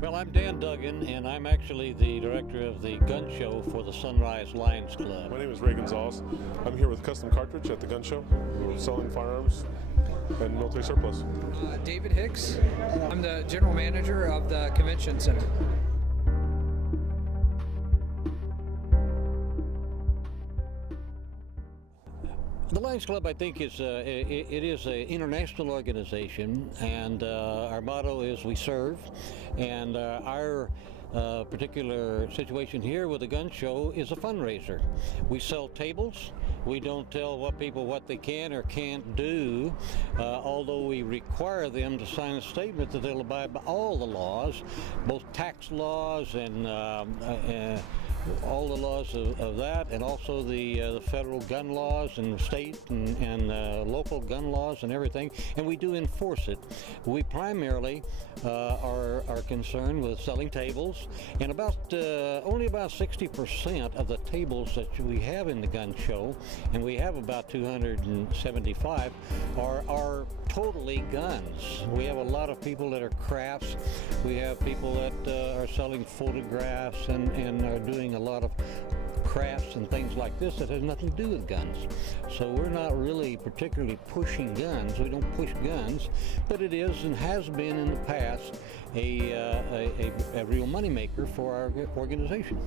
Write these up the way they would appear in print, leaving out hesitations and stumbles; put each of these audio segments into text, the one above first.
Well, I'm Dan Duggan, and I'm actually the director of the gun show for the Sunrise Lions Club. My name is Ray Gonzalez. I'm here with Custom Cartridge at the gun show. We're selling firearms and military surplus. David Hicks. I'm the general manager of the convention center. The Lions Club, I think, is it is an international organization, and our motto is "We serve." And our particular situation here with the gun show is a fundraiser. We sell tables. We don't tell people what they can or can't do, although we require them to sign a statement that they'll abide by all the laws, both tax laws and all the laws of that, and also the federal gun laws and state and local gun laws and everything, and we do enforce it. We primarily are concerned with selling tables, and only about 60% of the tables that we have in the gun show, and we have about 275, are totally guns. We have a lot of people that are crafts. We have people that are selling photographs and are doing a lot of crafts and things like this that has nothing to do with guns. So we're not really particularly pushing guns. We don't push guns, but it is and has been in the past a real moneymaker for our organization.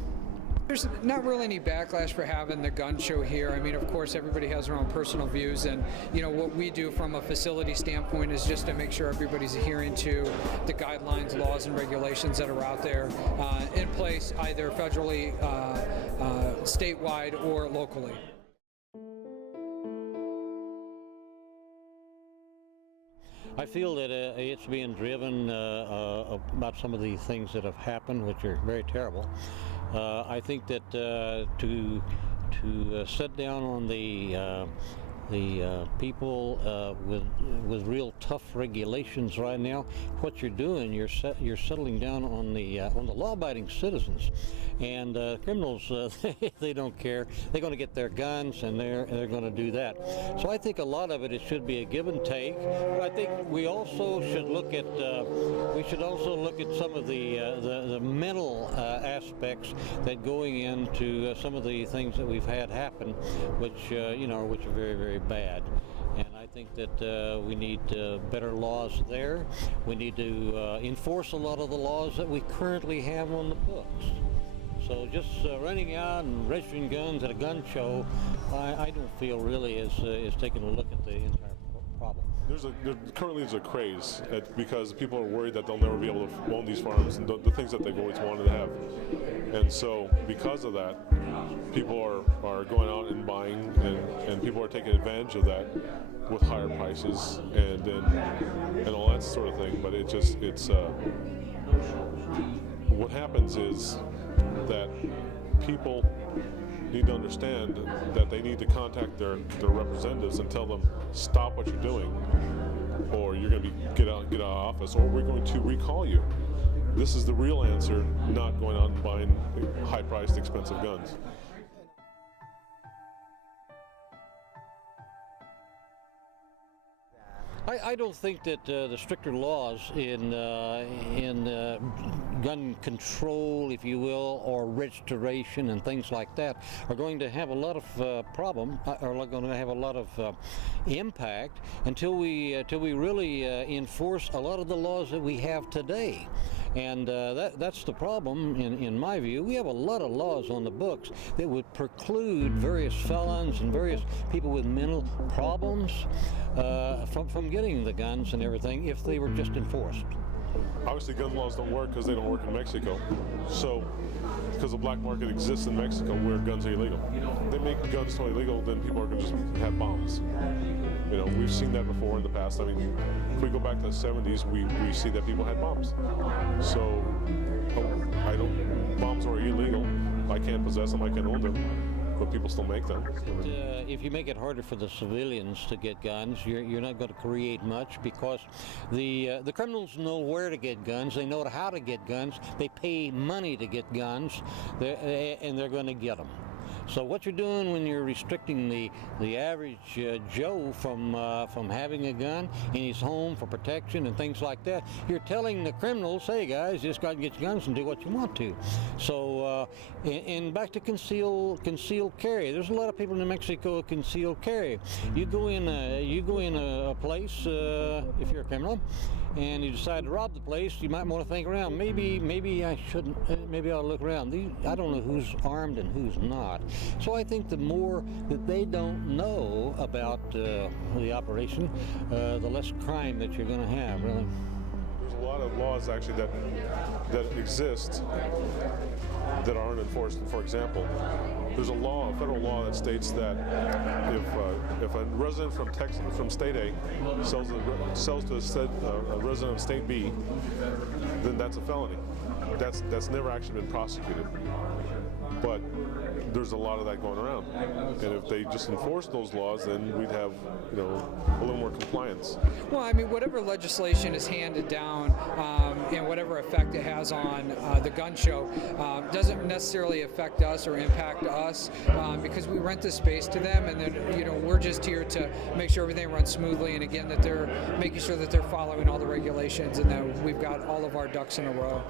There's not really any backlash for having the gun show here. I mean, of course, everybody has their own personal views, and what we do from a facility standpoint is just to make sure everybody's adhering to the guidelines, laws, and regulations that are out there in place, either federally, statewide, or locally. I feel that it's being driven about some of the things that have happened, which are very terrible. I think that to sit down on the people with real tough regulations right now, what you're doing, you're settling down on the law-abiding citizens, and criminals they don't care. They're going to get their guns, and they're going to do that. So I think a lot of it should be a give and take. But I think we also should look at some of the mental aspects that going into some of the things that we've had happen, which which are very, very bad. And I think that we need better laws there. We need to enforce a lot of the laws that we currently have on the books. So just running out and registering guns at a gun show, I don't feel really is taking a look at the entire problem. There currently is a craze because people are worried that they'll never be able to own these firearms and the things that they've always wanted to have. And so because of that, people are going out and buying, and people are taking advantage of that with higher prices and all that sort of thing. But what happens is that people need to understand that they need to contact their representatives and tell them, stop what you're doing, or you're going to get out of office, or we're going to recall you. This is the real answer, not going out and buying high-priced, expensive guns. I don't think that the stricter laws in gun control, if you will, or registration and things like that are going to have a lot of are going to have a lot of impact until we really enforce a lot of the laws that we have today. And that's the problem, in my view. We have a lot of laws on the books that would preclude various felons and various people with mental problems from getting the guns and everything if they were just enforced. Obviously, gun laws don't work because they don't work in Mexico. So, because the black market exists in Mexico where guns are illegal. If they make guns totally illegal, then people are going to just have bombs. We've seen that before in the past. I mean, if we go back to the 70s, we see that people had bombs. So, bombs are illegal. I can't possess them, I can't own them. But people still make them. If you make it harder for the civilians to get guns, you're not going to create much, because the criminals know where to get guns. They know how to get guns. They pay money to get guns, and they're going to get them. So what you're doing when you're restricting the average Joe from having a gun in his home for protection and things like that, you're telling the criminals, hey guys, just go out and get your guns and do what you want to. So and back to concealed carry. There's a lot of people in New Mexico who concealed carry. You go in a place if you're a criminal, and you decide to rob the place, you might want to think around. Maybe I shouldn't. Maybe I'll look around. I don't know who's armed and who's not. So I think the more that they don't know about the operation, the less crime that you're going to have. Really. There's a lot of laws actually that exist that aren't enforced. For example, there's a federal law that states that if a resident from state A sells to a resident of state B, then that's a felony. That's never actually been prosecuted. But there's a lot of that going around, and if they just enforce those laws, then we'd have, a little more compliance. Well, I mean, whatever legislation is handed down, and whatever effect it has on the gun show, doesn't necessarily affect us or impact us, because we rent the space to them, and then we're just here to make sure everything runs smoothly, and again that they're making sure that they're following all the regulations and that we've got all of our ducks in a row.